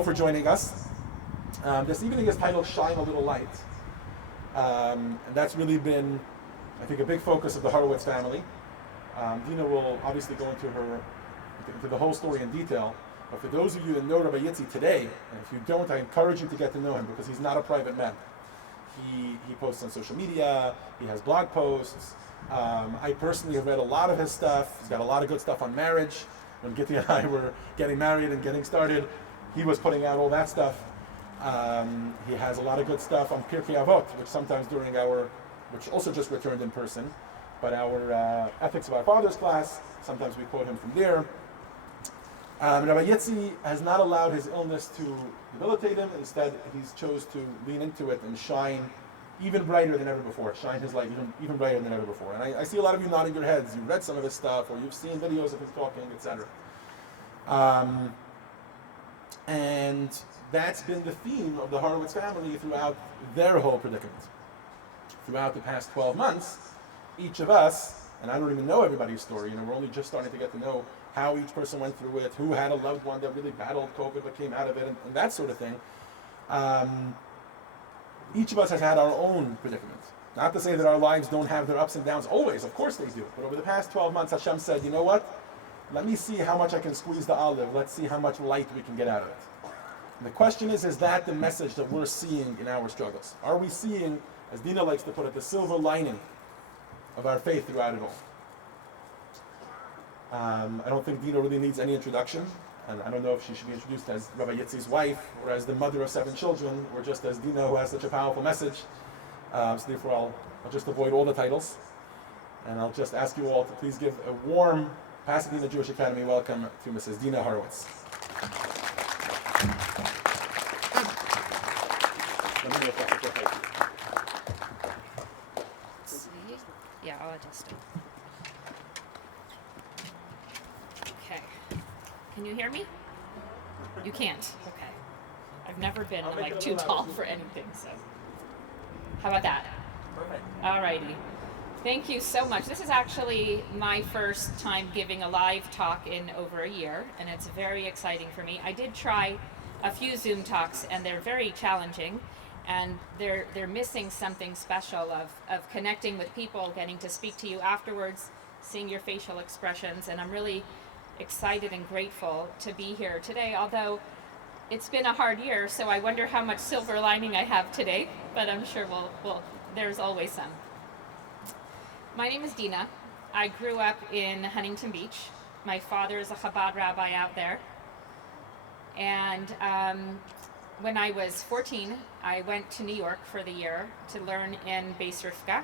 all for joining us. This evening is titled Shine a Little Light. And that's really been, I think, a big focus of the Hurwitz family. Dina will obviously go into the whole story in detail. But for those of you that know Rabbi Yitzi today, and if you don't, I encourage you to get to know him because he's not a private man. He posts on social media, he has blog posts. I personally have read a lot of his stuff. He's got a lot of good stuff on marriage. When Gitti and I were getting married and getting started, he was putting out all that stuff. He has a lot of good stuff on Pirkei Avot, which sometimes which also just returned in person, but our Ethics of Our Fathers class, sometimes we quote him from there. Rabbi Yitzi has not allowed his illness to debilitate him. Instead, he's chose to lean into it and shine even brighter than ever before. Shine his light even brighter than ever before. And I see a lot of you nodding your heads. You've read some of his stuff, or you've seen videos of him talking, etc. And that's been the theme of the Hurwitz family throughout their whole predicament. Throughout the past 12 months, each of us, and I don't even know everybody's story, we're only just starting to get to know how each person went through it, who had a loved one that really battled COVID but came out of it, and that sort of thing. Each of us has had our own predicament. Not to say that our lives don't have their ups and downs always, of course they do. But over the past 12 months, Hashem said, you know what? Let me see how much I can squeeze the olive. Let's see how much light we can get out of it. And the question is that the message that we're seeing in our struggles? Are we seeing, as Dina likes to put it, the silver lining of our faith throughout it all? I don't think Dina really needs any introduction, and I don't know if she should be introduced as Rabbi Yitzi's wife, or as the mother of 7 children, or just as Dina, who has such a powerful message. So therefore I'll just avoid all the titles, and I'll just ask you all to please give a warm Pasadena Jewish Academy welcome to Mrs. Dina Hurwitz. Let me know if that's okay. Yeah, I'll adjust it. Okay. Can you hear me? You can't. Okay. I've never been too tall for anything, so. How about that? Perfect. Alrighty. Thank you so much. This is actually my first time giving a live talk in over a year, and it's very exciting for me. I did try a few Zoom talks, and they're very challenging, and they're missing something special of connecting with people, getting to speak to you afterwards, seeing your facial expressions, and I'm really excited and grateful to be here today, although it's been a hard year, so I wonder how much silver lining I have today, but I'm sure there's always some. My name is Dina. I grew up in Huntington Beach. My father is a Chabad rabbi out there. And when I was 14, I went to New York for the year to learn in Beis Rivka.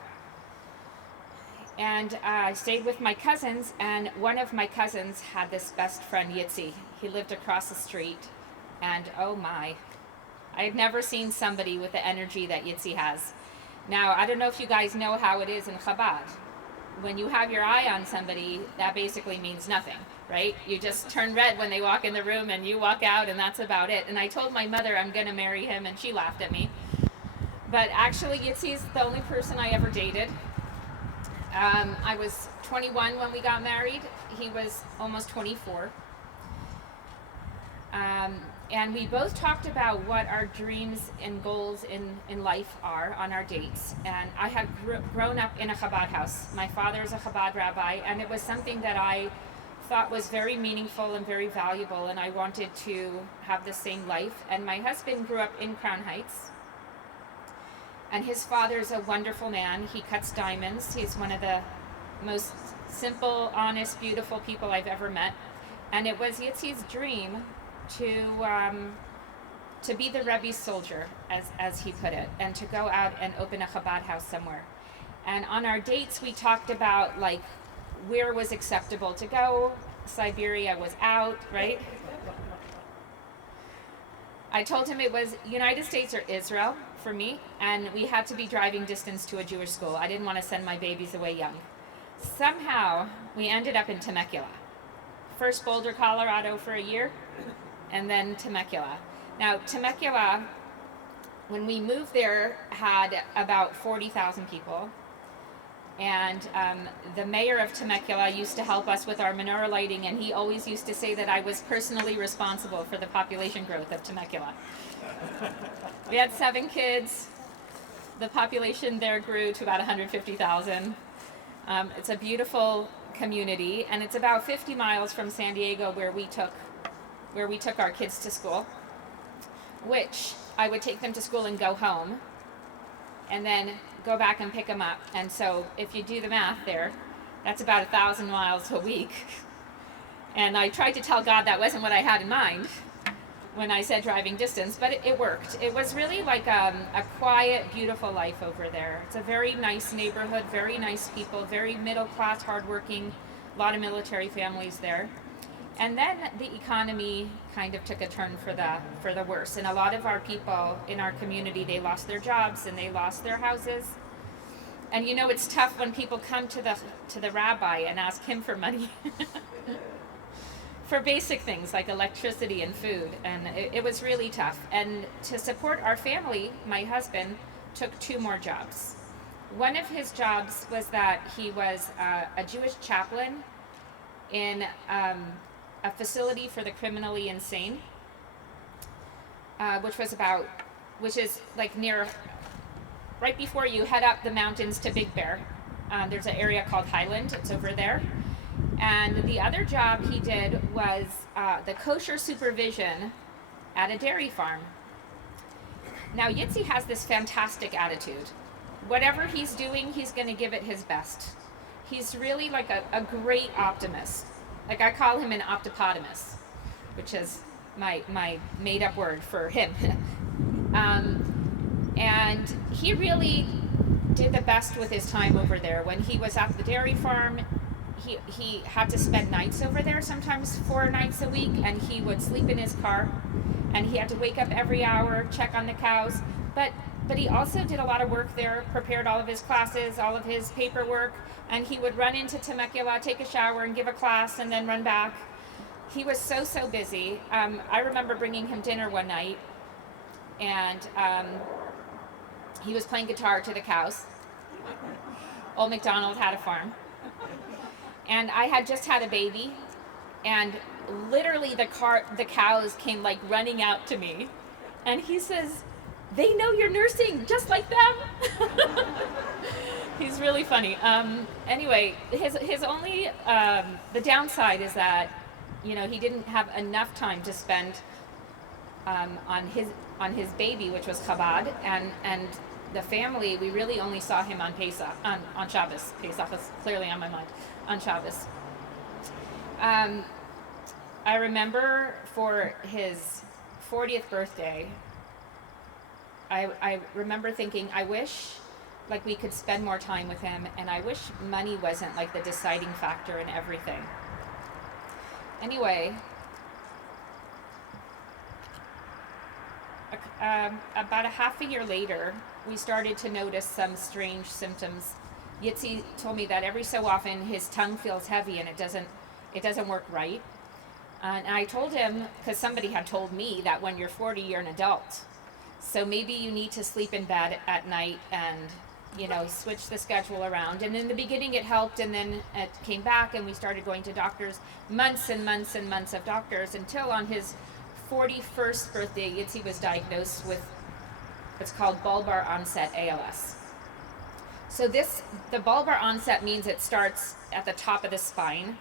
And I stayed with my cousins, and one of my cousins had this best friend, Yitzi. He lived across the street, and oh my, I had never seen somebody with the energy that Yitzi has. Now, I don't know if you guys know how it is in Chabad. When you have your eye on somebody, that basically means nothing, right? You just turn red when they walk in the room, and you walk out, and that's about it. And I told my mother I'm going to marry him, and she laughed at me. But actually, Yitzi's the only person I ever dated. I was 21 when we got married. He was almost 24. And we both talked about what our dreams and goals in life are on our dates. And I had grown up in a Chabad house. My father is a Chabad rabbi, and it was something that I thought was very meaningful and very valuable, and I wanted to have the same life. And my husband grew up in Crown Heights. And his father's a wonderful man. He cuts diamonds. He's one of the most simple, honest, beautiful people I've ever met. And it was Yitzi's dream to be the Rebbe's soldier, as he put it, and to go out and open a Chabad house somewhere. And on our dates, we talked about where was acceptable to go. Siberia was out, right? I told him it was United States or Israel for me, and we had to be driving distance to a Jewish school. I didn't want to send my babies away young. Somehow, we ended up in Temecula. First Boulder, Colorado for a year, and then Temecula. Now, Temecula, when we moved there, had about 40,000 people. And the mayor of Temecula used to help us with our menorah lighting, and he always used to say that I was personally responsible for the population growth of Temecula. We had 7 kids. The population there grew to about 150,000. It's a beautiful community, and it's about 50 miles from San Diego, where we took our kids to school, which I would take them to school and go home, and then go back and pick them up. And so if you do the math there, that's about 1,000 miles a week. And I tried to tell God that wasn't what I had in mind when I said driving distance, but it worked. It was really like a quiet, beautiful life over there. It's a very nice neighborhood, very nice people, very middle class, hardworking, a lot of military families there. And then the economy kind of took a turn for the worse. And a lot of our people in our community, they lost their jobs and they lost their houses. And it's tough when people come to the rabbi and ask him for money for basic things like electricity and food. And it was really tough. And to support our family, my husband took 2 more jobs. One of his jobs was that he was a Jewish chaplain in a facility for the criminally insane, which is like near, right before you head up the mountains to Big Bear. There's an area called Highland. It's over there. And the other job he did was the kosher supervision at a dairy farm. Now, Yitzi has this fantastic attitude. Whatever he's doing, he's going to give it his best. He's really like a great optimist. Like, I call him an optopotamus, which is my made-up word for him. And he really did the best with his time over there. When he was at the dairy farm, he had to spend nights over there, sometimes 4 nights a week, and he would sleep in his car, and he had to wake up every hour, check on the cows. But he also did a lot of work there, prepared all of his classes, all of his paperwork, and he would run into Temecula, take a shower, and give a class, and then run back. He was so busy. I remember bringing him dinner one night, and he was playing guitar to the cows. Old MacDonald had a farm. And I had just had a baby, and literally the cows came like running out to me, and he says, "They know you're nursing just like them." He's really funny. Anyway, his only the downside is that he didn't have enough time to spend on his baby, which was Chabad, and the family. We really only saw him on Pesach, on Shabbos. Pesach is clearly on my mind. On Shabbos. I remember for his 40th birthday, I remember thinking, I wish like we could spend more time with him, and I wish money wasn't like the deciding factor in everything. Anyway, about a half a year later, we started to notice some strange symptoms. Yitzi told me that every so often his tongue feels heavy and it doesn't work right. And I told him, because somebody had told me that when you're 40, you're an adult. So maybe you need to sleep in bed at night and, switch the schedule around. And in the beginning it helped, and then it came back, and we started going to doctors, months and months and months of doctors, until on his 41st birthday, Yitzi was diagnosed with what's called bulbar onset ALS. So the bulbar onset means it starts at the top of the spine,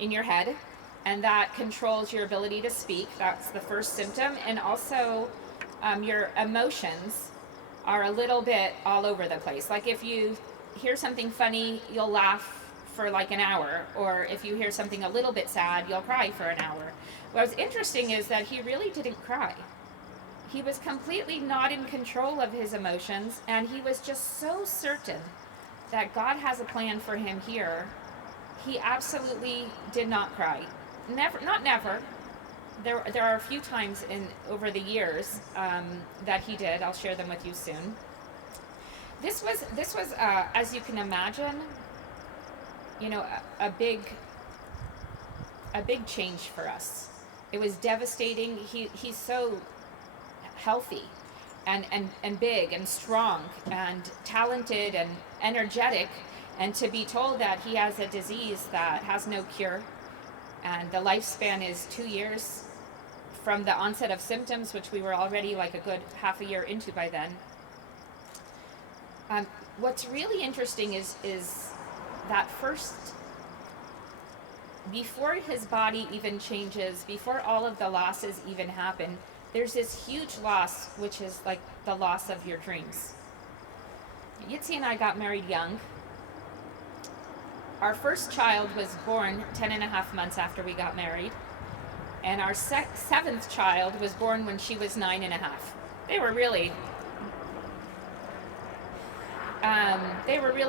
in your head, and that controls your ability to speak. That's the first symptom. And also your emotions are a little bit all over the place. Like if you hear something funny, you'll laugh for like an hour, or if you hear something a little bit sad, you'll cry for an hour. What's interesting is that he really didn't cry. He was completely not in control of his emotions, and he was just so certain that God has a plan for him here. He absolutely did not cry. Not never. There are a few times over the years that he did. I'll share them with you soon. This was as you can imagine, a big change for us. It was devastating. He's so healthy and big and strong and talented energetic, and to be told that he has a disease that has no cure, and the lifespan is 2 years from the onset of symptoms, which we were already like a good half a year into by then. What's really interesting is that first, before his body even changes, before all of the losses even happen, there's this huge loss, which is like the loss of your dreams. Yitzi and I got married young. Our first child was born 10 and a half months after we got married. And our seventh child was born when she was 9 and a half. They were really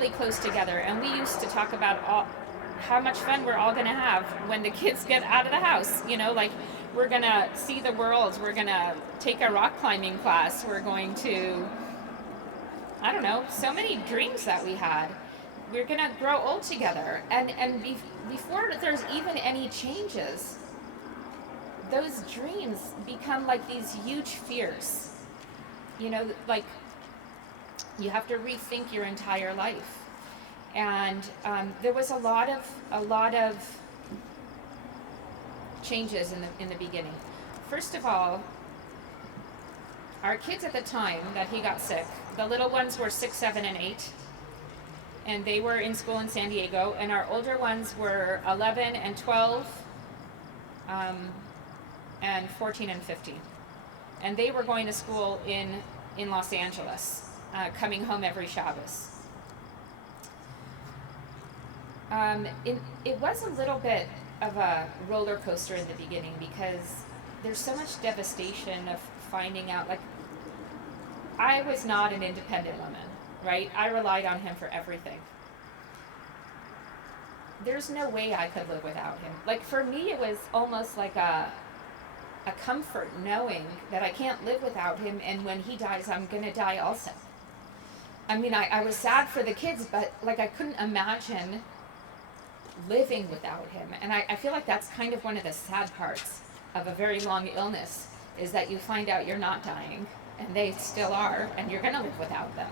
close together. And we used to talk about how much fun we're all going to have when the kids get out of the house. You know, like, we're going to see the world. We're going to take a rock climbing class. We're going to, I don't know, so many dreams that we had. We're going to grow old together. And before there's even any changes, those dreams become like these huge fears. You know, like, you have to rethink your entire life. And there was a lot of changes in the beginning. First of all, our kids at the time that he got sick, the little ones were 6, 7, and 8, and they were in school in San Diego, and our older ones were 11 and 12, and 14 and 15. And they were going to school in Los Angeles, coming home every Shabbos. It was a little bit of a roller coaster in the beginning, because there's so much devastation of finding out, like, I was not an independent woman, right? I relied on him for everything. There's no way I could live without him. Like, for me, it was almost like a comfort knowing that I can't live without him, and when he dies, I'm gonna die also. I mean, I was sad for the kids, but like, I couldn't imagine living without him. And I feel like that's kind of one of the sad parts of a very long illness, is that you find out you're not dying, and they still are, and you're gonna live without them.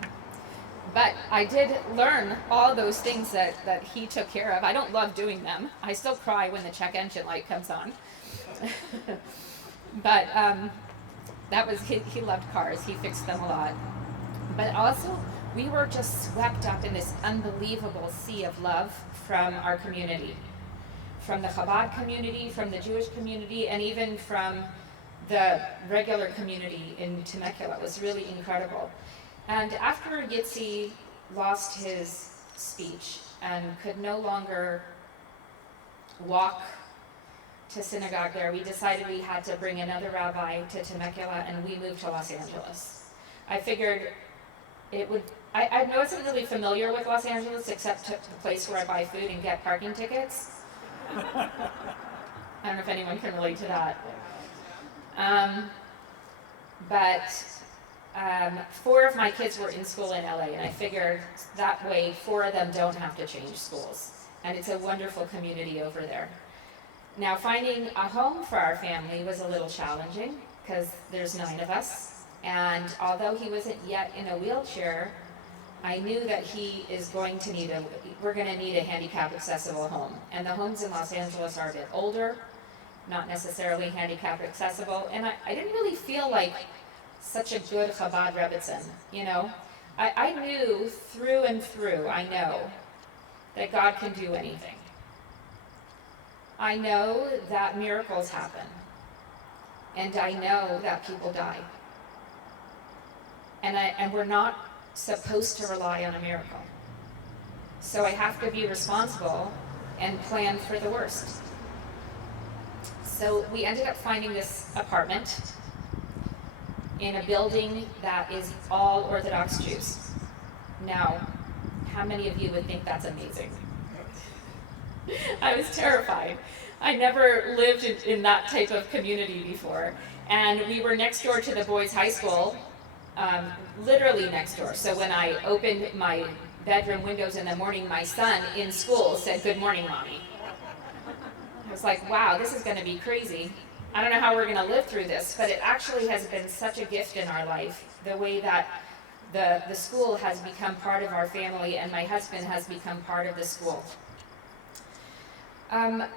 But I did learn all those things that he took care of. I don't love doing them. I still cry when the check engine light comes on. But that was, he loved cars. He fixed them a lot. But also, we were just swept up in this unbelievable sea of love from our community, from the Chabad community, from the Jewish community, and even from the regular community in Temecula. It was really incredible. And after Yitzi lost his speech and could no longer walk to synagogue there, we decided we had to bring another rabbi to Temecula, and we moved to Los Angeles. I figured it would, I wasn't really familiar with Los Angeles, except the place where I buy food and get parking tickets. I don't know if anyone can relate to that. But 4 of my kids were in school in LA, and I figured that way 4 of them don't have to change schools. And it's a wonderful community over there. Now, finding a home for our family was a little challenging, because there's 9 of us. And although he wasn't yet in a wheelchair, I knew that we're going to need a handicap accessible home. And the homes in Los Angeles are a bit older, not necessarily handicap accessible. And I didn't really feel like such a good Chabad Rebbitzin, you know? I knew through and through, I know that God can do anything. I know that miracles happen. And I know that people die. And we're not supposed to rely on a miracle. So I have to be responsible and plan for the worst. So we ended up finding this apartment in a building that is all Orthodox Jews. Now, how many of you would think that's amazing? I was terrified. I never lived in that type of community before. And we were next door to the boys' high school, literally next door. So when I opened my bedroom windows in the morning, my son in school said, "Good morning, Mommy." I was like, wow, this is going to be crazy. I don't know how we're going to live through this, but it actually has been such a gift in our life, the way that the school has become part of our family, and my husband has become part of the school. I'm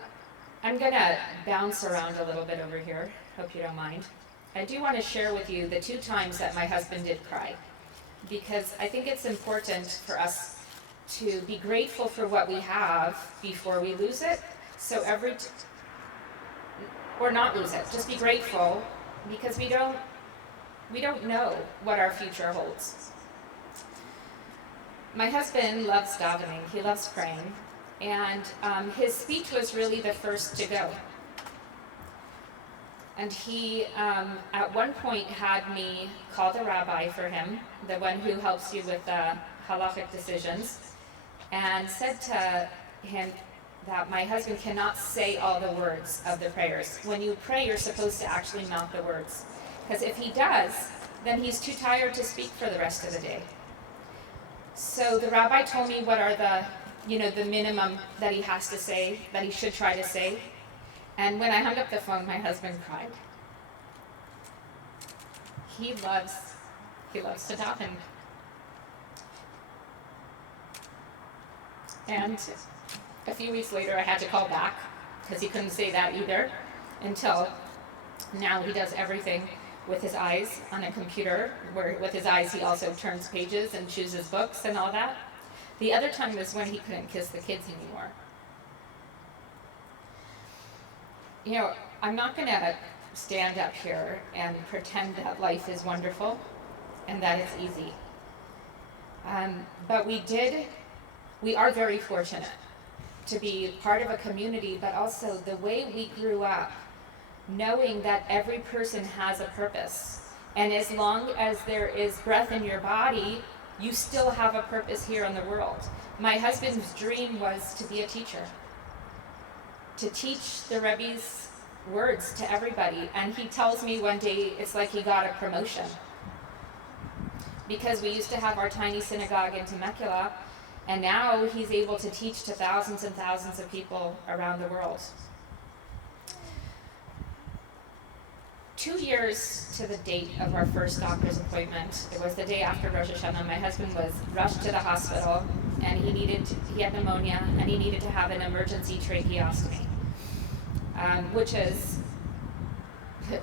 gonna bounce around a little bit over here, hope you don't mind. I do want to share with you the 2 times that my husband did cry, because I think it's important for us to be grateful for what we have before we lose it. So or not lose it, just be grateful, because we don't know what our future holds. My husband loves davening, he loves praying, and his speech was really the first to go. And he, at one point, had me call the rabbi for him, the one who helps you with the halachic decisions, and said to him that my husband cannot say all the words of the prayers. When you pray, you're supposed to actually mouth the words. Because if he does, then he's too tired to speak for the rest of the day. So the rabbi told me what are the minimum that he has to say, that he should try to say. And when I hung up the phone, my husband cried. He loves to daven. And a few weeks later, I had to call back because he couldn't say that either, until now he does everything with his eyes on a computer, where with his eyes he also turns pages and chooses books and all that. The other time was when he couldn't kiss the kids anymore. You know, I'm not going to stand up here and pretend that life is wonderful and that it's easy. But we are very fortunate to be part of a community, but also the way we grew up, knowing that every person has a purpose. And as long as there is breath in your body, you still have a purpose here in the world. My husband's dream was to be a teacher, to teach the Rebbe's words to everybody. And he tells me one day it's like he got a promotion, because we used to have our tiny synagogue in Temecula, and now he's able to teach to thousands and thousands of people around the world. 2 years to the date of our first doctor's appointment, it was the day after Rosh Hashanah, my husband was rushed to the hospital, and he had pneumonia, and he needed to have an emergency tracheostomy, which is,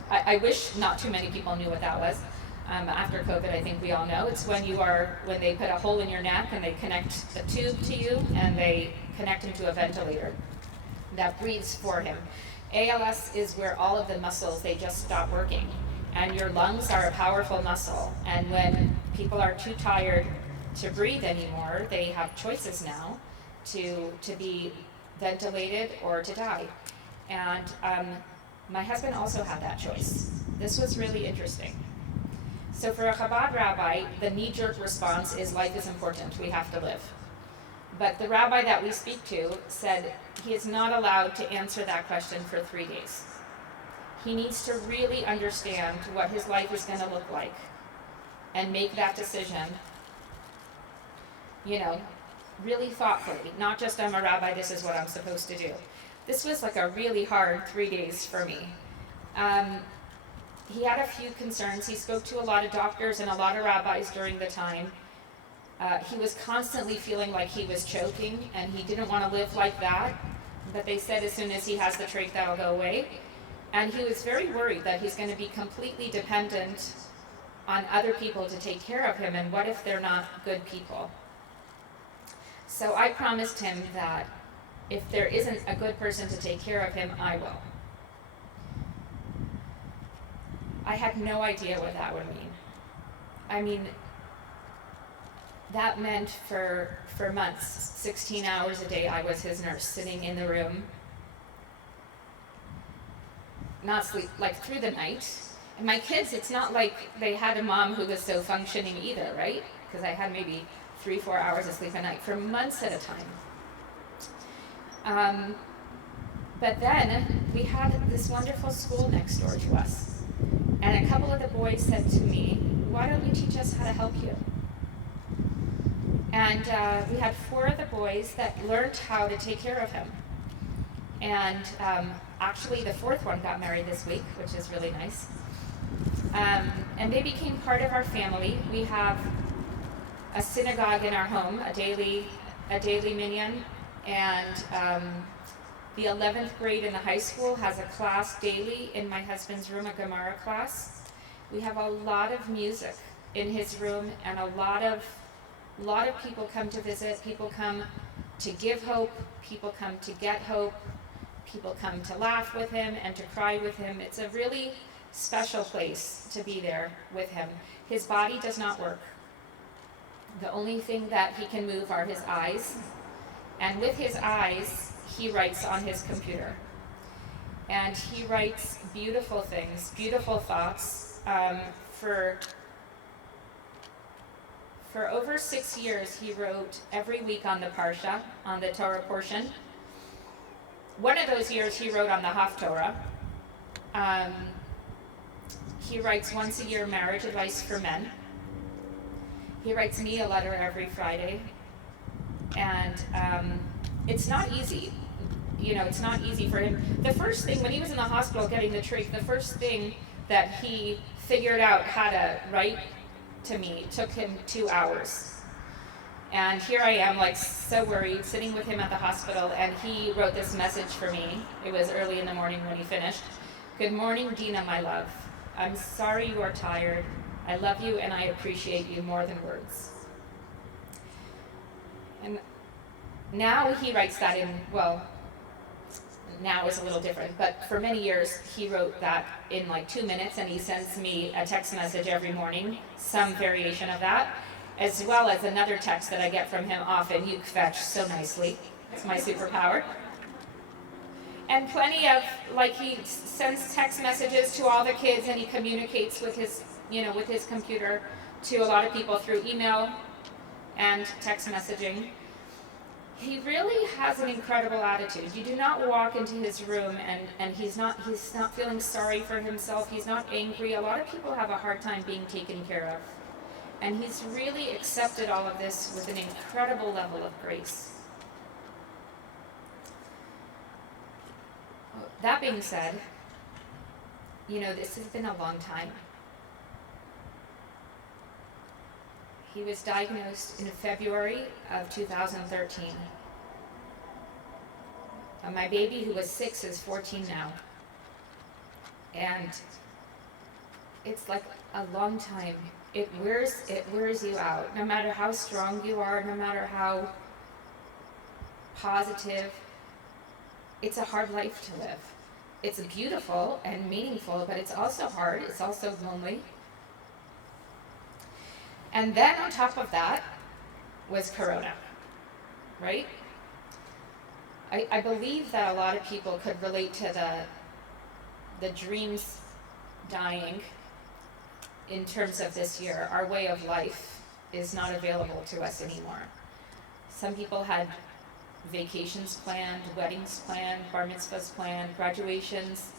I wish not too many people knew what that was. After COVID, I think we all know, it's when they put a hole in your neck and they connect a tube to you and they connect him to a ventilator that breathes for him. ALS is where all of the muscles, they just stop working, and your lungs are a powerful muscle, and when people are too tired to breathe anymore, they have choices now to be ventilated or to die. And my husband also had that choice. This was really interesting. So for a Chabad rabbi, the knee-jerk response is life is important, we have to live. But the rabbi that we speak to said he is not allowed to answer that question for 3 days. He needs to really understand what his life is going to look like and make that decision, really thoughtfully, not just I'm a rabbi, this is what I'm supposed to do. This was like a really hard 3 days for me. He had a few concerns. He spoke to a lot of doctors and a lot of rabbis during the time. He was constantly feeling like he was choking, and he didn't want to live like that. But they said as soon as he has the trach, that'll go away. And he was very worried that he's going to be completely dependent on other people to take care of him, and what if they're not good people? So I promised him that if there isn't a good person to take care of him, I will. I had no idea what that would mean. I mean, that meant for months, 16 hours a day, I was his nurse, sitting in the room, not sleep, like through the night. And my kids, it's not like they had a mom who was so functioning either, right? Because I had maybe 3-4 hours of sleep a night for months at a time. But then we had this wonderful school next door to us. And a couple of the boys said to me, why don't you teach us how to help you? And we had 4 of the boys that learned how to take care of him. And actually the 4th one got married this week, which is really nice. And they became part of our family. We have a synagogue in our home, a daily minyan, and the 11th grade in the high school has a class daily in my husband's room, a Gemara class. We have a lot of music in his room, and a lot of people come to visit. People come to give hope. People come to get hope. People come to laugh with him and to cry with him. It's a really special place to be there with him. His body does not work. The only thing that he can move are his eyes. And with his eyes, he writes on his computer. And he writes beautiful things, beautiful thoughts. For over 6 years, he wrote every week on the Parsha, on the Torah portion. One of those years, he wrote on the Haftorah. He writes once a year marriage advice for men. He writes me a letter every Friday. And it's not easy. It's not easy for him. The first thing, when he was in the hospital getting the trach, the first thing that he figured out how to write to me took him 2 hours. And here I am, like, so worried, sitting with him at the hospital, and he wrote this message for me. It was early in the morning when he finished. Good morning, Dina, my love. I'm sorry you are tired. I love you and I appreciate you more than words. And now he writes that in, well, now is a little different, but for many years he wrote that in like 2 minutes, and he sends me a text message every morning, some variation of that, as well as another text that I get from him often, you fetch so nicely. It's my superpower. And plenty of, like, he sends text messages to all the kids, and he communicates with his, with his computer to a lot of people through email and text messaging. He really has an incredible attitude. You do not walk into his room and he's not feeling sorry for himself. He's not angry. A lot of people have a hard time being taken care of. And he's really accepted all of this with an incredible level of grace. That being said, this has been a long time. He was diagnosed in February of 2013. My baby, who was 6, is 14 now. And it's like a long time. It wears you out. No matter how strong you are, no matter how positive, it's a hard life to live. It's beautiful and meaningful, but it's also hard. It's also lonely. And then on top of that was Corona, right? I believe that a lot of people could relate to the dreams dying in terms of this year. Our way of life is not available to us anymore. Some people had vacations planned, weddings planned, bar mitzvahs planned, graduations,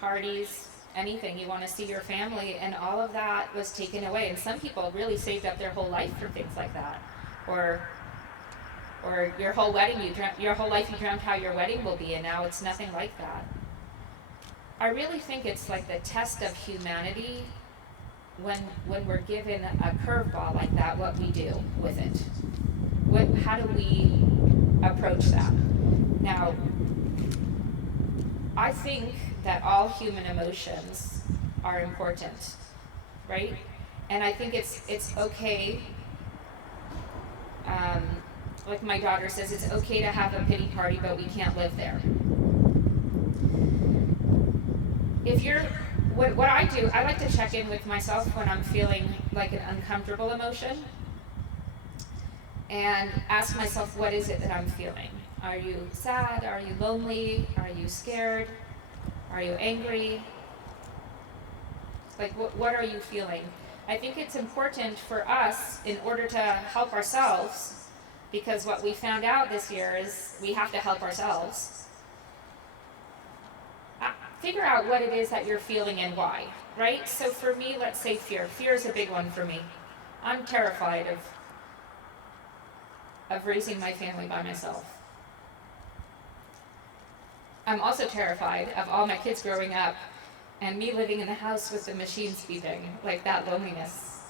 parties, anything. You want to see your family, and all of that was taken away. And some people really saved up their whole life for things like that, or your whole wedding. Your whole life you dreamt how your wedding will be, and now it's nothing like that. I really think it's like the test of humanity when we're given a curveball like that, what we do with it. How do we approach that? Now, I think that all human emotions are important, right? And I think it's okay, like my daughter says, it's okay to have a pity party, but we can't live there. What I do, I like to check in with myself when I'm feeling like an uncomfortable emotion and ask myself, what is it that I'm feeling? Are you sad? Are you lonely? Are you scared? Are you angry? Like, what are you feeling? I think it's important for us, in order to help ourselves, because what we found out this year is we have to help ourselves. Figure out what it is that you're feeling and why, right? So for me, let's say fear. Fear is a big one for me. I'm terrified of raising my family by myself. I'm also terrified of all my kids growing up and me living in the house with the machines beeping, like that loneliness.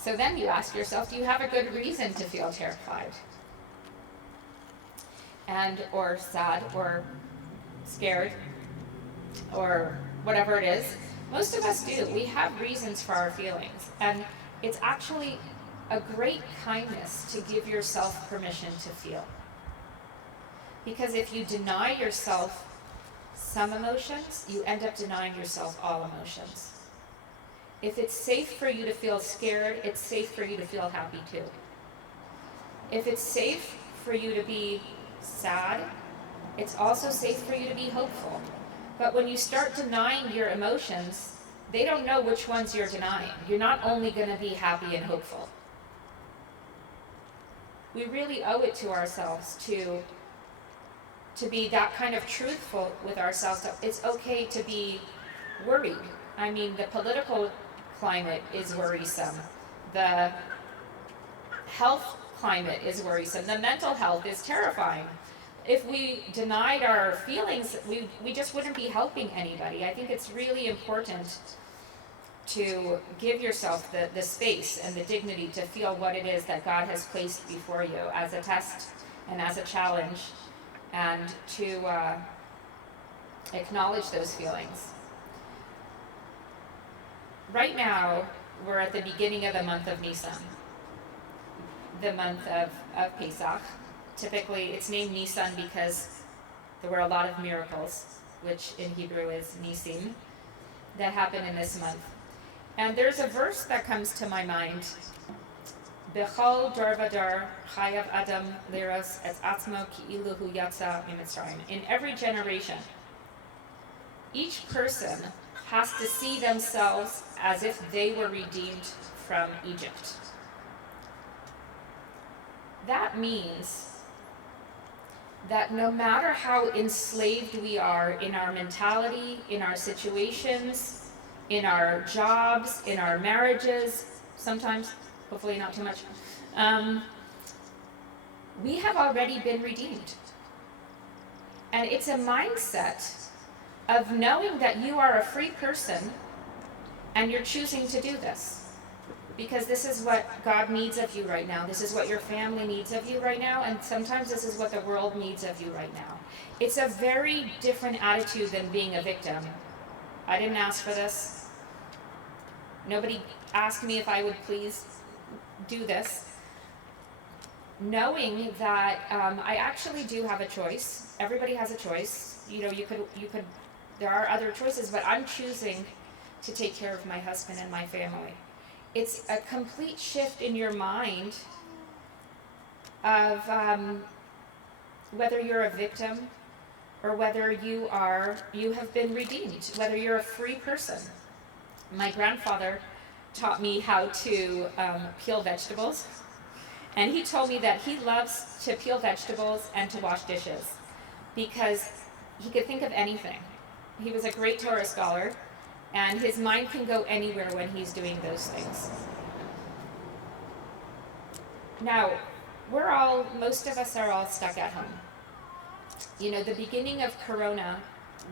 So then you ask yourself, do you have a good reason to feel terrified? Or sad, or scared, or whatever it is? Most of us do. We have reasons for our feelings. And it's actually a great kindness to give yourself permission to feel. Because if you deny yourself some emotions, you end up denying yourself all emotions. If it's safe for you to feel scared, it's safe for you to feel happy too. If it's safe for you to be sad, it's also safe for you to be hopeful. But when you start denying your emotions, they don't know which ones you're denying. You're not only going to be happy and hopeful. We really owe it to ourselves to be that kind of truthful with ourselves. So it's okay to be worried. I mean, the political climate is worrisome. The health climate is worrisome. The mental health is terrifying. If we denied our feelings, we just wouldn't be helping anybody. I think it's really important to give yourself the space and the dignity to feel what it is that God has placed before you as a test and as a challenge, and to acknowledge those feelings. Right now, we're at the beginning of the month of Nisan, the month of Pesach. Typically, it's named Nisan because there were a lot of miracles, which in Hebrew is Nisim, that happen in this month. And there's a verse that comes to my mind. Bechol dor vador chayav adam liros et atzmo ki'ilu hu yatsa mimitzrayim. In every generation, each person has to see themselves as if they were redeemed from Egypt. That means that no matter how enslaved we are in our mentality, in our situations, in our jobs, in our marriages, sometimes, hopefully not too much, we have already been redeemed. And it's a mindset of knowing that you are a free person and you're choosing to do this. Because this is what God needs of you right now. This is what your family needs of you right now. And sometimes this is what the world needs of you right now. It's a very different attitude than being a victim. I didn't ask for this. Nobody asked me if I would please do this. Knowing that I actually do have a choice. Everybody has a choice. You could, there are other choices, but I'm choosing to take care of my husband and my family. It's a complete shift in your mind of whether you're a victim or whether you have been redeemed, whether you're a free person. My grandfather taught me how to peel vegetables, and he told me that he loves to peel vegetables and to wash dishes because he could think of anything. He was a great Torah scholar, and his mind can go anywhere when he's doing those things. Now, most of us are all stuck at home. You know, the beginning of Corona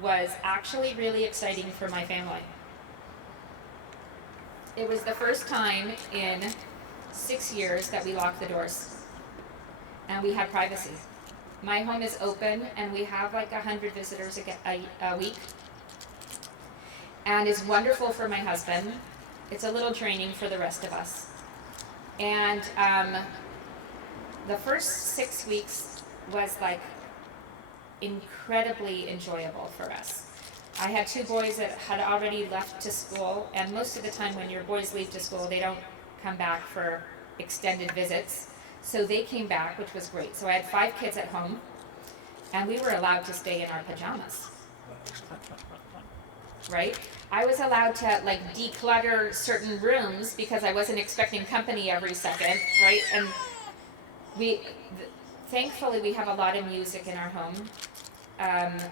was actually really exciting for my family. It was the first time in 6 years that we locked the doors and we had privacy. My home is open and we have like 100 visitors a week. And it's wonderful for my husband. It's a little draining for the rest of us. And the first 6 weeks was like incredibly enjoyable for us. I had 2 boys that had already left to school, and most of the time when your boys leave to school, they don't come back for extended visits. So they came back, which was great. So I had 5 kids at home, and we were allowed to stay in our pajamas. Right? I was allowed to like declutter certain rooms because I wasn't expecting company every second, right? And thankfully we have a lot of music in our home.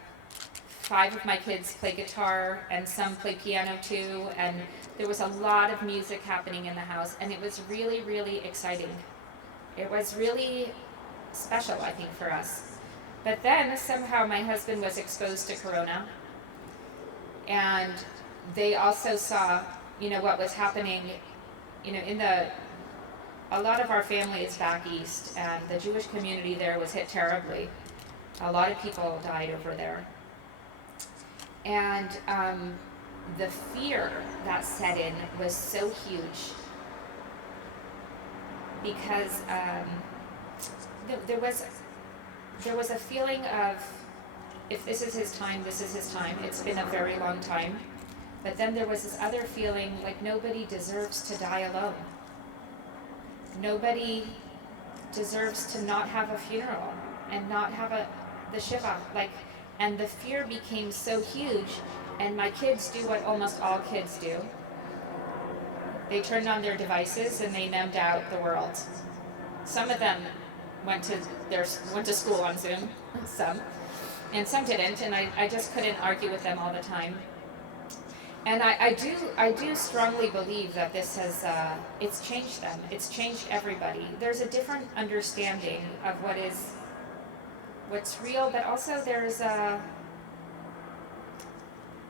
5 of my kids play guitar and some play piano too, and there was a lot of music happening in the house, and it was really, really exciting. It was really special, I think, for us. But then somehow my husband was exposed to Corona, and they also saw, what was happening, in the a lot of our family is back east, and the Jewish community there was hit terribly. A lot of people died over there. And the fear that set in was so huge because there was a feeling of, if this is his time, this is his time. It's been a very long time. But then there was this other feeling like nobody deserves to die alone. Nobody deserves to not have a funeral and not have the shiva. And the fear became so huge, and my kids do what almost all kids do. They turned on their devices and they numbed out the world. Some of them went to school on Zoom, and some didn't, and I just couldn't argue with them all the time. And I do strongly believe that this has it's changed them. It's changed everybody. There's a different understanding of what's real, but also there's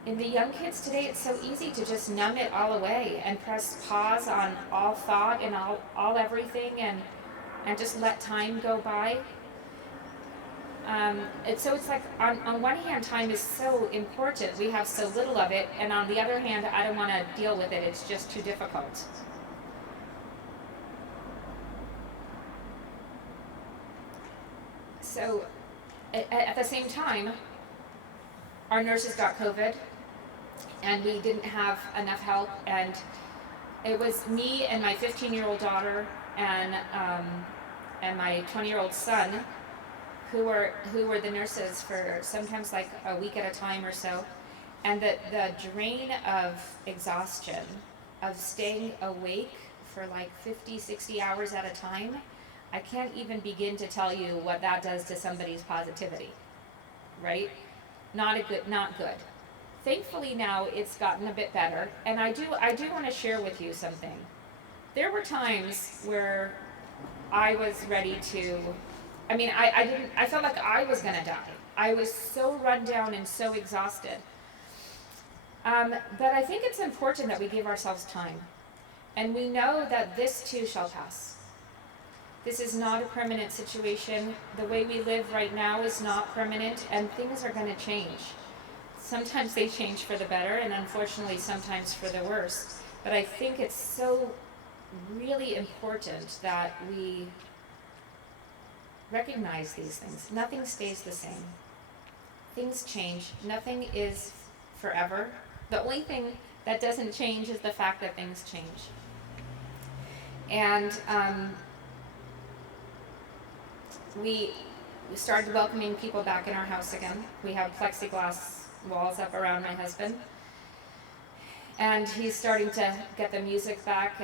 in the young kids today, it's so easy to just numb it all away and press pause on all thought and all everything and just let time go by. It's like on one hand, time is so important. We have so little of it, and on the other hand, I don't want to deal with it. It's just too difficult. So, at the same time, our nurses got COVID, and we didn't have enough help, and it was me and my 15-year-old daughter and my 20-year-old son who were the nurses for sometimes like a week at a time or so. And the drain of exhaustion, of staying awake for like 50, 60 hours at a time, I can't even begin to tell you what that does to somebody's positivity, right? Not good. Thankfully now it's gotten a bit better, and I do want to share with you something. There were times where I was ready to, I felt like I was gonna die. I was so run down and so exhausted. But I think it's important that we give ourselves time. And we know that this too shall pass. This is not a permanent situation. The way we live right now is not permanent, and things are gonna change. Sometimes they change for the better, and unfortunately sometimes for the worse. But I think it's so really important that we recognize these things. Nothing stays the same. Things change. Nothing is forever. The only thing that doesn't change is the fact that things change. And we started welcoming people back in our house again. We have plexiglass walls up around my husband. And he's starting to get the music back,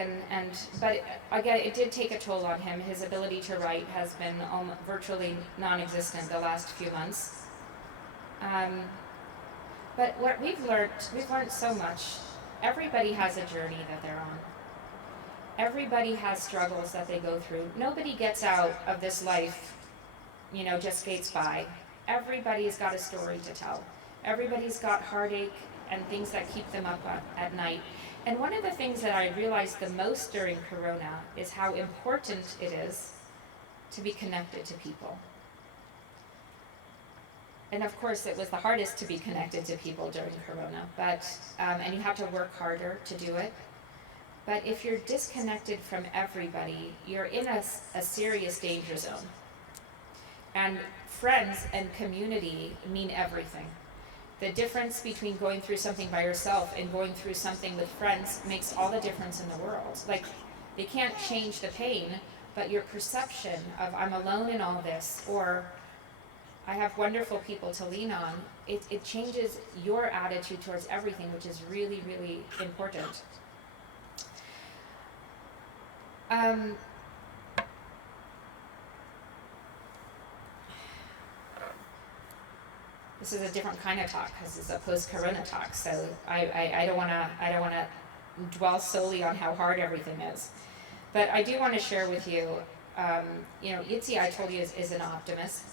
but again, it did take a toll on him. His ability to write has been virtually non-existent the last few months. But what we've learned so much. Everybody has a journey that they're on. Everybody has struggles that they go through. Nobody gets out of this life, just skates by. Everybody's got a story to tell. Everybody's got heartache and things that keep them up at night. And one of the things that I realized the most during Corona is how important it is to be connected to people. And of course, it was the hardest to be connected to people during Corona, but and you have to work harder to do it. But if you're disconnected from everybody, you're in a serious danger zone. And friends and community mean everything. The difference between going through something by yourself and going through something with friends makes all the difference in the world. Like, they can't change the pain, but your perception of I'm alone in all this, or I have wonderful people to lean on, it changes your attitude towards everything, which is really, really important. This is a different kind of talk because it's a post-Corona talk, so I don't want to dwell solely on how hard everything is, but I do want to share with you. Yitzi, I told you, is an optimist,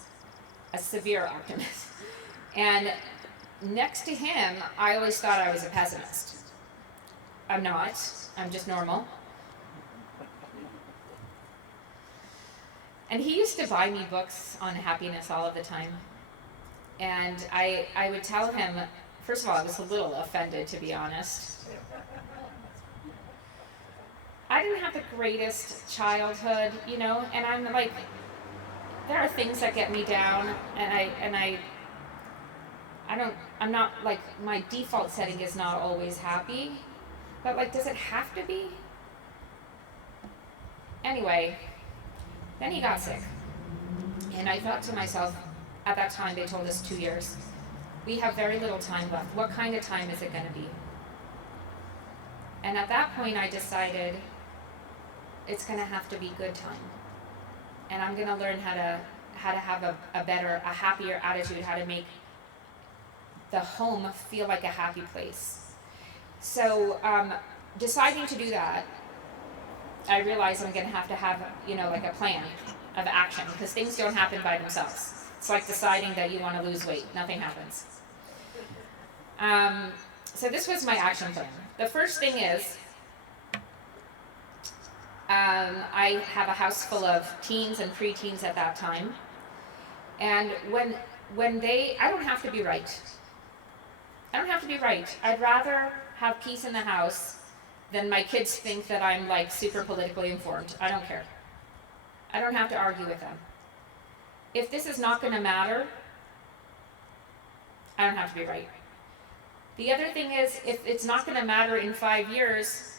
a severe optimist, and next to him, I always thought I was a pessimist. I'm not. I'm just normal. And he used to buy me books on happiness all of the time. And I would tell him, first of all, I was a little offended, to be honest. I didn't have the greatest childhood, you know, and I'm like, there are things that get me down, I'm not, like, my default setting is not always happy, but, like, does it have to be? Anyway, then he got sick, and I thought to myself, at that time, they told us 2 years, we have very little time left. What kind of time is it going to be? And at that point, I decided it's going to have to be good time. And I'm going to learn how to have a happier attitude, how to make the home feel like a happy place. So deciding to do that, I realized I'm going to have, you know, like a plan of action, because things don't happen by themselves. It's like deciding that you want to lose weight. Nothing happens. So this was my action plan. The first thing is, I have a house full of teens and preteens at that time. And when I don't have to be right. I don't have to be right. I'd rather have peace in the house than my kids think that I'm like super politically informed. I don't care. I don't have to argue with them. If this is not going to matter, I don't have to be right. The other thing is, if it's not going to matter in 5 years,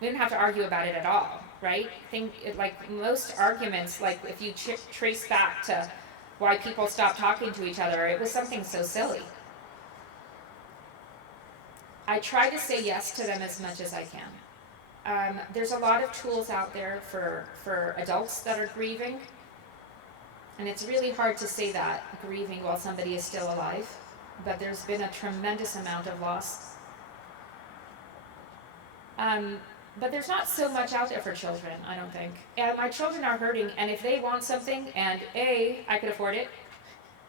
we don't have to argue about it at all, right? Like most arguments, like if you trace back to why people stopped talking to each other, it was something so silly. I try to say yes to them as much as I can. There's a lot of tools out there for adults that are grieving, and it's really hard to say that, grieving while somebody is still alive, but there's been a tremendous amount of loss. But there's not so much out there for children, I don't think. And my children are hurting, and if they want something, and A, I could afford it,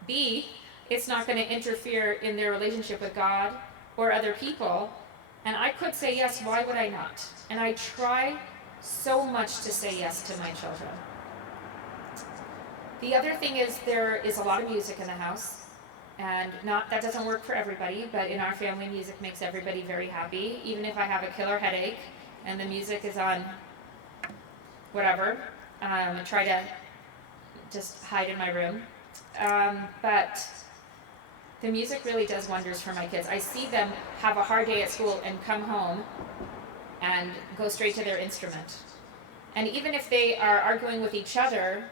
B, it's not going to interfere in their relationship with God or other people, and I could say yes, why would I not? And I try so much to say yes to my children. The other thing is, there is a lot of music in the house, and that doesn't work for everybody, but in our family, music makes everybody very happy. Even if I have a killer headache and the music is on whatever, I try to just hide in my room. But the music really does wonders for my kids. I see them have a hard day at school and come home and go straight to their instrument. And even if they are arguing with each other,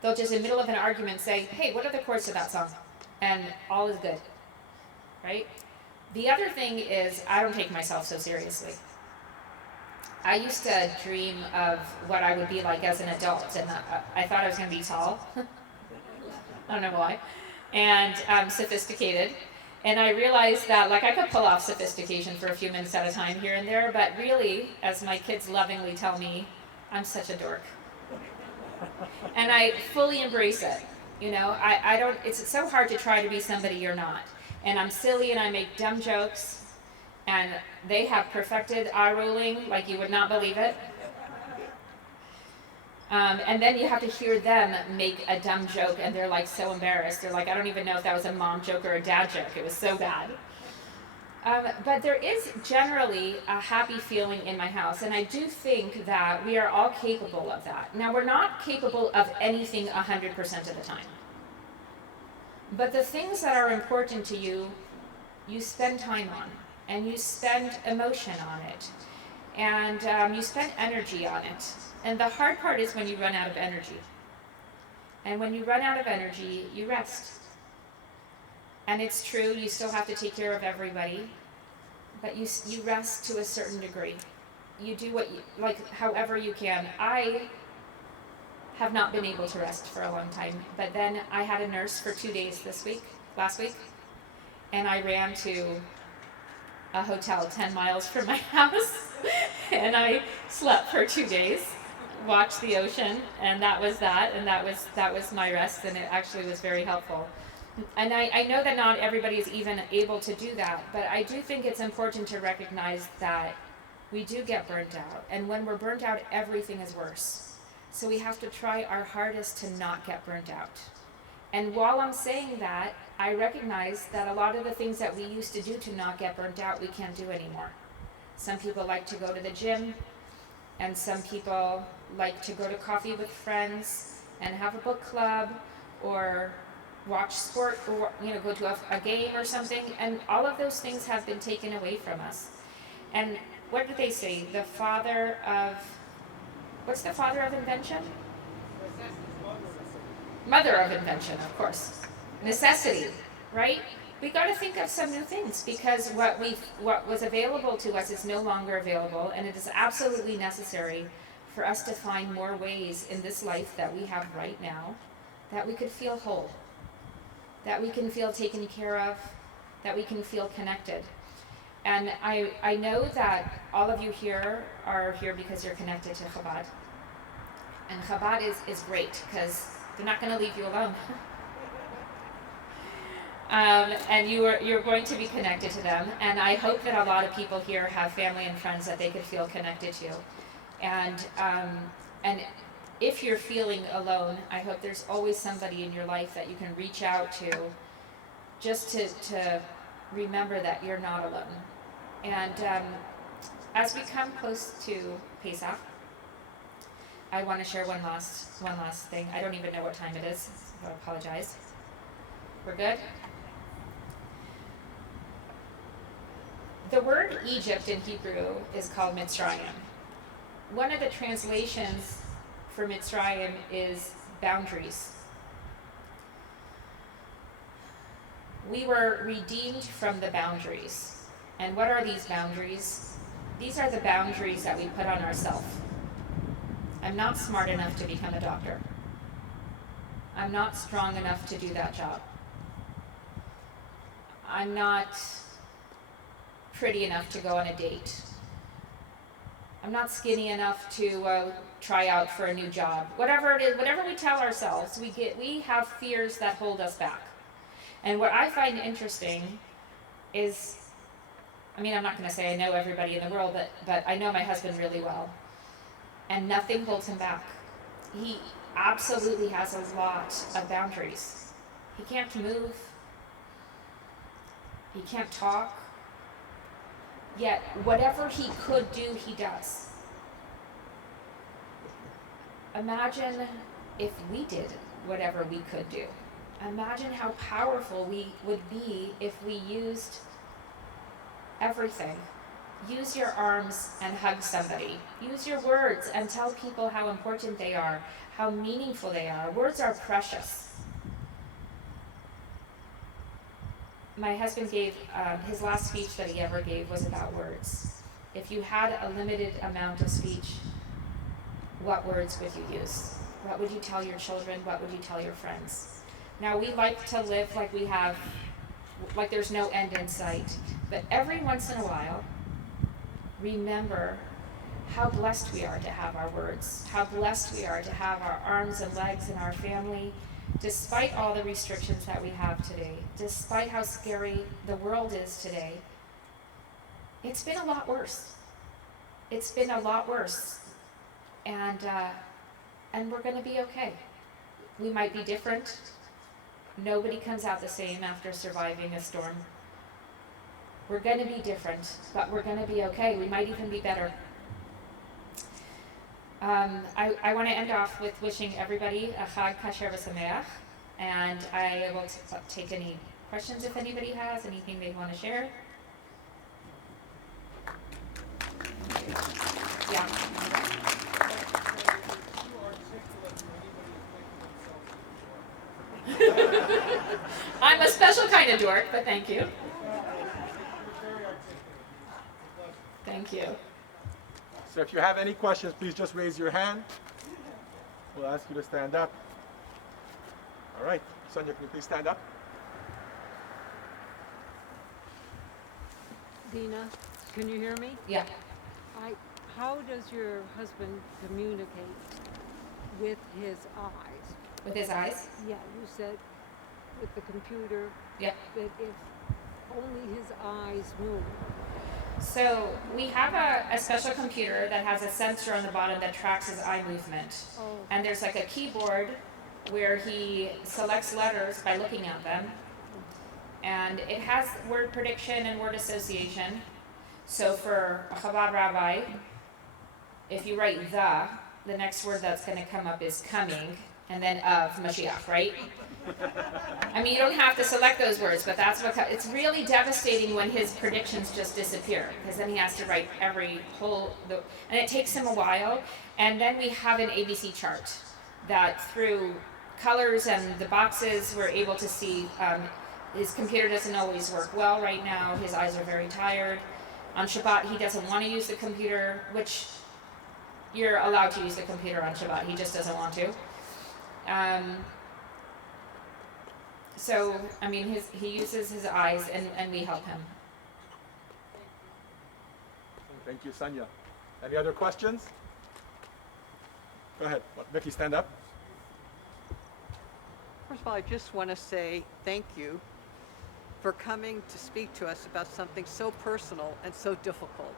they'll just in the middle of an argument say, hey, what are the chords to that song? And all is good, right? The other thing is, I don't take myself so seriously. I used to dream of what I would be like as an adult, and I thought I was going to be tall. I don't know why. And sophisticated. And I realized that, like, I could pull off sophistication for a few minutes at a time here and there, but really, as my kids lovingly tell me, I'm such a dork. And I fully embrace it. You know, it's so hard to try to be somebody you're not. And I'm silly and I make dumb jokes, and they have perfected eye rolling like you would not believe it. And then you have to hear them make a dumb joke, and they're like so embarrassed. They're like, I don't even know if that was a mom joke or a dad joke. It was so bad. But there is generally a happy feeling in my house, and I do think that we are all capable of that. Now, we're not capable of anything 100% of the time. But the things that are important to you, you spend time on, and you spend emotion on it, and you spend energy on it. And the hard part is when you run out of energy. And when you run out of energy, you rest. And it's true, you still have to take care of everybody, but you rest to a certain degree. You do what however you can. I have not been able to rest for a long time, but then I had a nurse for 2 days last week, and I ran to a hotel 10 miles from my house, and I slept for 2 days, watched the ocean, and that was my rest, and it actually was very helpful. And I know that not everybody is even able to do that, but I do think it's important to recognize that we do get burnt out. And when we're burnt out, everything is worse. So we have to try our hardest to not get burnt out. And while I'm saying that, I recognize that a lot of the things that we used to do to not get burnt out, we can't do anymore. Some people like to go to the gym, and some people like to go to coffee with friends and have a book club, or watch sport, or go to a game or something. And all of those things have been taken away from us. And what did they say? What's the father of invention? Mother of invention, of course. Necessity, right? We got to think of some new things, because what was available to us is no longer available, and it is absolutely necessary for us to find more ways in this life that we have right now that we could feel whole, that we can feel taken care of, that we can feel connected. And I know that all of you here are here because you're connected to Chabad. And Chabad is great, because they're not going to leave you alone. And you're going to be connected to them. And I hope that a lot of people here have family and friends that they could feel connected to. And if you're feeling alone, I hope there's always somebody in your life that you can reach out to, just to remember that you're not alone. And as we come close to Pesach, I want to share one last thing. I don't even know what time it is, so I apologize. We're good? The word Egypt in Hebrew is called Mitzrayim. One of the translations for Mitzrayim is boundaries. We were redeemed from the boundaries. And what are these boundaries? These are the boundaries that we put on ourselves. I'm not smart enough to become a doctor. I'm not strong enough to do that job. I'm not pretty enough to go on a date. I'm not skinny enough to try out for a new job. Whatever it is, whatever we tell ourselves, we have fears that hold us back. And what I find interesting is, I'm not going to say I know everybody in the world, but I know my husband really well. And nothing holds him back. He absolutely has a lot of boundaries. He can't move. He can't talk. Yet, whatever he could do, he does. Imagine if we did whatever we could do. Imagine how powerful we would be if we used everything. Use your arms and hug somebody. Use your words and tell people how important they are, how meaningful they are. Words are precious. My husband gave, his last speech that he ever gave was about words. If you had a limited amount of speech, what words would you use? What would you tell your children? What would you tell your friends? Now, we like to live like there's no end in sight. But every once in a while, remember how blessed we are to have our words, how blessed we are to have our arms and legs and our family, despite all the restrictions that we have today, despite how scary the world is today. It's been a lot worse. It's been a lot worse. And we're going to be okay. We might be different. Nobody comes out the same after surviving a storm. We're going to be different, but we're going to be okay. We might even be better. I want to end off with wishing everybody a Chag Kasher V'Sameach, and I will take any questions if anybody has anything they want to share. Yeah. I'm a special kind of dork, but thank you. Thank you. So if you have any questions, please just raise your hand. We'll ask you to stand up. All right. Sonia, can you please stand up? Dina, can you hear me? Yeah. How does your husband communicate with his eyes? With his eyes? Yeah, you said with the computer. Yeah. That if only his eyes move, So we have a special computer that has a sensor on the bottom that tracks his eye movement. Oh. And there's like a keyboard where he selects letters by looking at them. And it has word prediction and word association. So for a Chabad rabbi, if you write the next word that's going to come up is coming, and then of Mashiach, right? I mean, you don't have to select those words, but that's what it's really devastating when his predictions just disappear, because then he has to write and it takes him a while. And then we have an ABC chart that through colors and the boxes we're able to see. His computer doesn't always work well right now. His eyes are very tired. On Shabbat, he doesn't want to use the computer, which you're allowed to use the computer on Shabbat. He just doesn't want to. So, I mean, he uses his eyes, and we help him. Thank you, Sonia. Any other questions? Go ahead. Vicky, stand up. First of all, I just want to say thank you for coming to speak to us about something so personal and so difficult.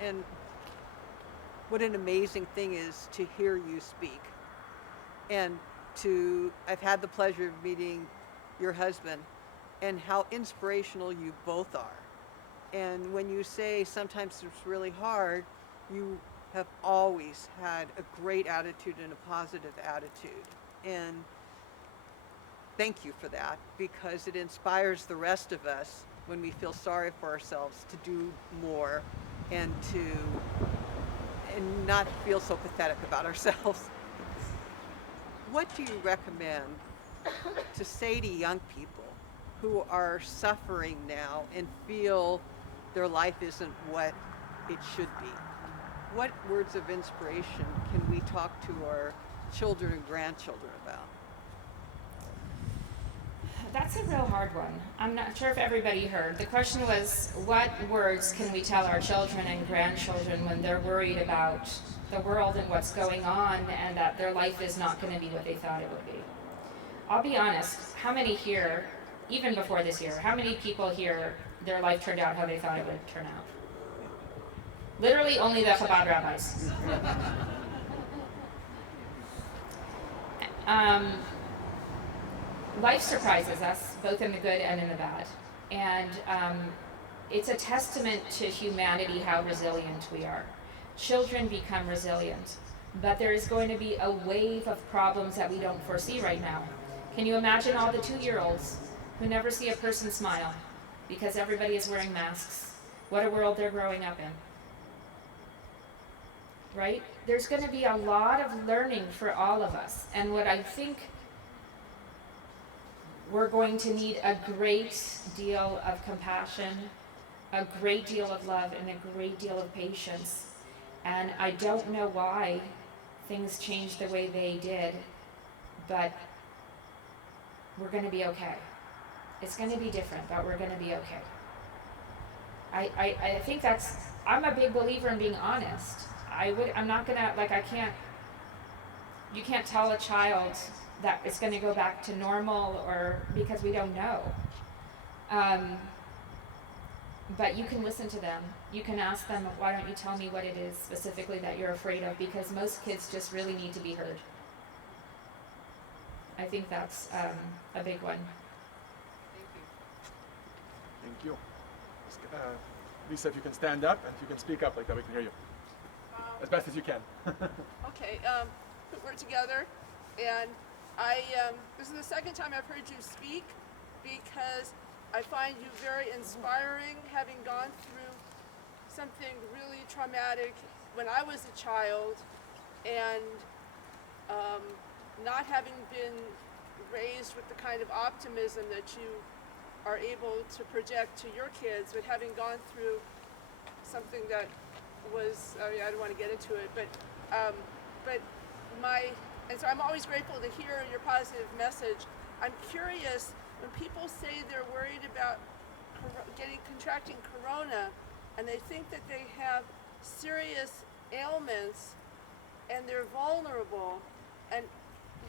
And what an amazing thing is to hear you speak. And I've had the pleasure of meeting your husband and how inspirational you both are. And when you say sometimes it's really hard, you have always had a great attitude and a positive attitude. And thank you for that, because it inspires the rest of us when we feel sorry for ourselves to do more and not feel so pathetic about ourselves. What do you recommend to say to young people who are suffering now and feel their life isn't what it should be? What words of inspiration can we talk to our children and grandchildren about? That's a real hard one. I'm not sure if everybody heard. The question was, what words can we tell our children and grandchildren when they're worried about the world and what's going on, and that their life is not going to be what they thought it would be? I'll be honest, how many here, even before this year, how many people here, their life turned out how they thought it would turn out? Literally only the Chabad rabbis. Life surprises us, both in the good and in the bad. And it's a testament to humanity how resilient we are. Children become resilient, but there is going to be a wave of problems that we don't foresee right now. Can you imagine all the 2-year-olds who never see a person smile because everybody is wearing masks? What a world they're growing up in. Right? There's going to be a lot of learning for all of us. And what I think we're going to need a great deal of compassion, a great deal of love, and a great deal of patience. And I don't know why things changed the way they did, but we're going to be okay. It's going to be different, but we're going to be okay. I think I'm a big believer in being honest. I'm not going to, you can't tell a child that it's going to go back to normal, or because we don't know. But you can listen to them. You can ask them, why don't you tell me what it is specifically that you're afraid of? Because most kids just really need to be heard. I think that's a big one. Thank you. Lisa, if you can stand up and if you can speak up like that, we can hear you. As best as you can. Okay, we're together, and this is the second time I've heard you speak, because I find you very inspiring, having gone through something really traumatic when I was a child, and not having been raised with the kind of optimism that you are able to project to your kids, but having gone through something that was, I don't want to get into it, but and so I'm always grateful to hear your positive message. I'm curious, when people say they're worried about contracting corona, and they think that they have serious ailments and they're vulnerable, and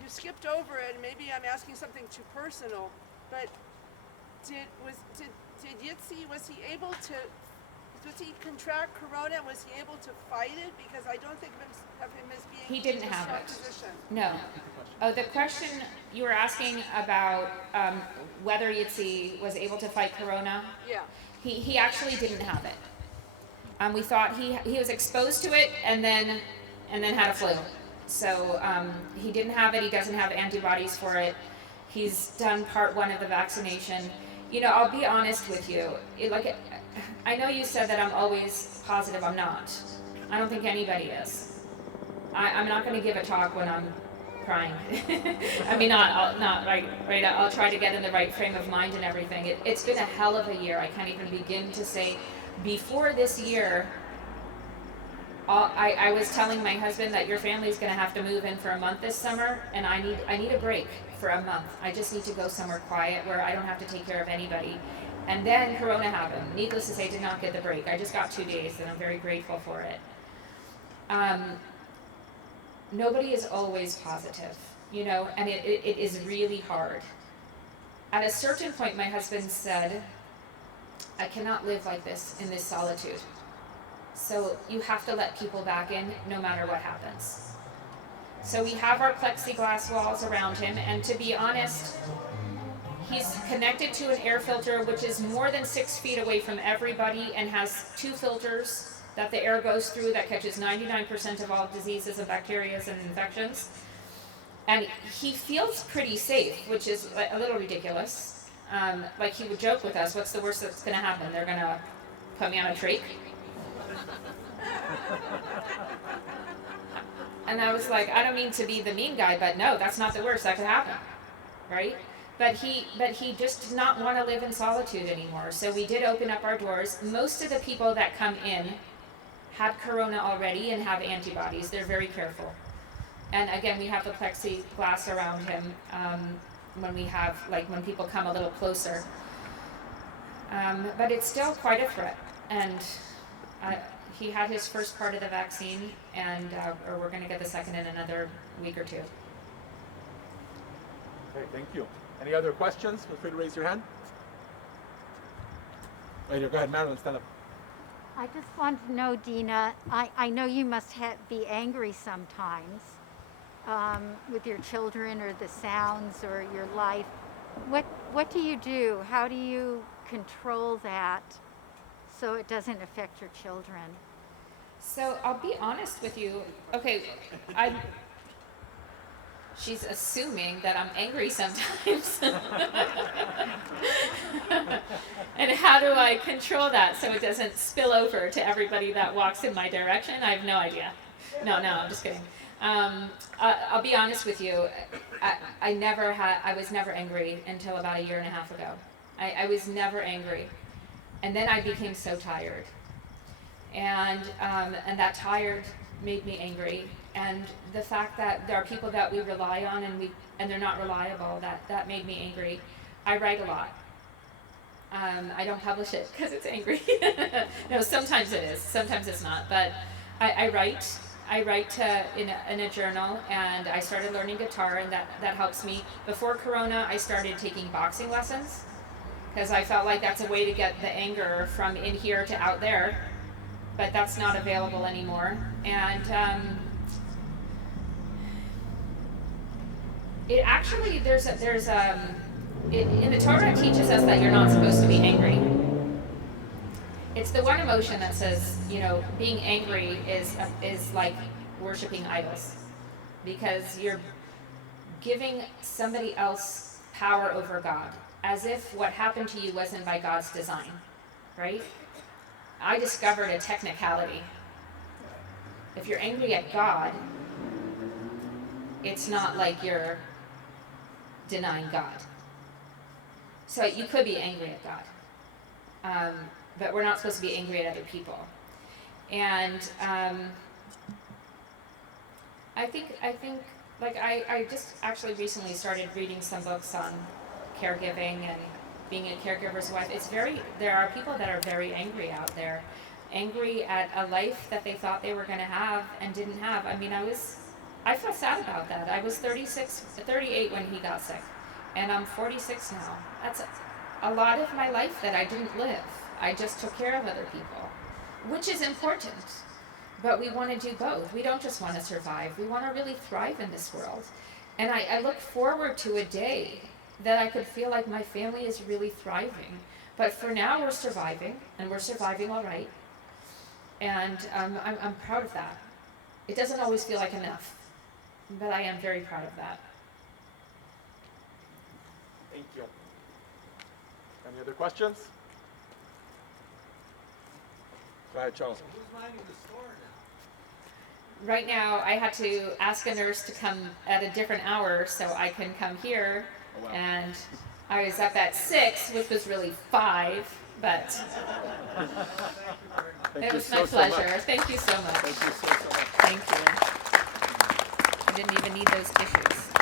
you skipped over it, and maybe I'm asking something too personal, but did Yitzi, was he able to does he contract corona? Was he able to fight it? Because I don't think of him as being He didn't in a have strong it. position. No. Oh, the question you were asking about whether Yitzi was able to fight corona, Yeah. he actually didn't have it. We thought he was exposed to it and then had a flu. So he didn't have it. He doesn't have antibodies for it. He's done part 1 of the vaccination. You know, I'll be honest with you. I know you said that I'm always positive. I'm not. I don't think anybody is. I'm not going to give a talk when I'm crying. I mean, not right. I'll try to get in the right frame of mind and everything. It's been a hell of a year. I can't even begin to say. Before this year, I was telling my husband that your family's going to have to move in for a month this summer, and I need a break for a month. I just need to go somewhere quiet where I don't have to take care of anybody. And then Corona happened. Needless to say, did not get the break. I just got 2 days, and I'm very grateful for it. Nobody is always positive, you know, and it is really hard. At a certain point, my husband said, I cannot live like this in this solitude. So you have to let people back in no matter what happens. So we have our plexiglass walls around him, and to be honest, he's connected to an air filter which is more than 6 feet away from everybody and has 2 filters that the air goes through that catches 99% of all diseases and bacteria and infections. And he feels pretty safe, which is a little ridiculous. Like he would joke with us, what's the worst that's going to happen? They're going to put me on a trach? And I was like, I don't mean to be the mean guy, but no, that's not the worst that could happen, right? But he just did not want to live in solitude anymore. So we did open up our doors. Most of the people that come in had corona already and have antibodies. They're very careful. And again, we have the plexiglass around him when people come a little closer. But it's still quite a threat. And he had his first part of the vaccine, and or we're going to get the second in another week or 2. Okay, thank you. Any other questions? Feel free to raise your hand. Right here, go ahead, Marilyn, stand up. I just want to know, Dina, I know you must be angry sometimes with your children or the sounds or your life. What do you do? How do you control that so it doesn't affect your children? So I'll be honest with you. Okay, she's assuming that I'm angry sometimes. And how do I control that so it doesn't spill over to everybody that walks in my direction? I have no idea. No, I'm just kidding. I'll be honest with you. I was never angry until about 1.5 years ago. I was never angry. And then I became so tired. And that tired made me angry. And the fact that there are people that we rely on and they're not reliable, that made me angry. I write a lot. I don't publish it because it's angry. No, sometimes it is. Sometimes it's not. But I write. I write in a journal, and I started learning guitar, and that helps me. Before Corona, I started taking boxing lessons because I felt like that's a way to get the anger from in here to out there. But that's not available anymore. And it actually in the Torah it teaches us that you're not supposed to be angry. It's the one emotion that says, being angry is like worshiping idols, because you're giving somebody else power over God, as if what happened to you wasn't by God's design, right? I discovered a technicality. If you're angry at God, it's not like you're denying God. So you could be angry at God, but we're not supposed to be angry at other people. And I think I just actually recently started reading some books on caregiving and being a caregiver's wife. There are people that are very angry out there, angry at a life that they thought they were going to have and didn't have. I mean, I feel sad about that. I was 38 when he got sick, and I'm 46 now. That's a lot of my life that I didn't live. I just took care of other people. which is important. But we want to do both. We don't just want to survive. We want to really thrive in this world. And I look forward to a day that I could feel like my family is really thriving. But for now, we're surviving, and we're surviving all right. And I'm proud of that. It doesn't always feel like enough, but I am very proud of that. Thank you. Any other questions? Go ahead, Charles. Who's minding the store now? Right now, I had to ask a nurse to come at a different hour so I can come here. Oh, wow. And I was up at 6, which was really 5, but Thank it you was so, my so much. pleasure. Thank you so much. Thank you so much. Thank you. I didn't even need those tissues.